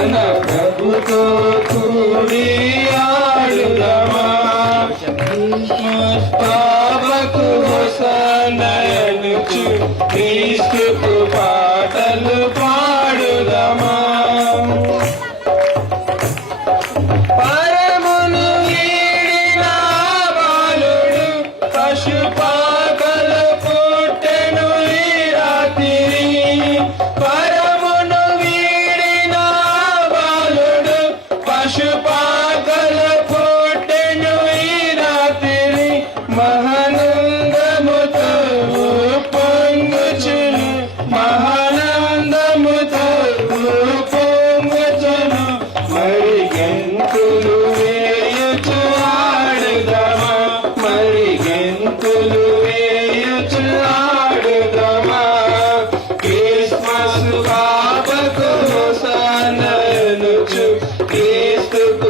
మన ప్రభుతో కూడి ఆడుదమా పాపకు హోసన్ననుచు క్రీస్తుకు పాటలు పాడుదమా పరమును వీడిన బాలుడు పశుపాకలు పుట్టెను ఈ రాత్రి పరమును వీడిన బాలుడు పశుపాకలు పుట్టెను ఈ రాత్రి మహానందముతో పొంగుచును మహానందముతో పొంగుచును మరి గెంతులు వేయుచు ఆడుదమా మరి గెంతులు వేయుచు ఆడుదమా క్రిస్మస్ పాపకు హోసన్ననుచు క్రీస్తుకు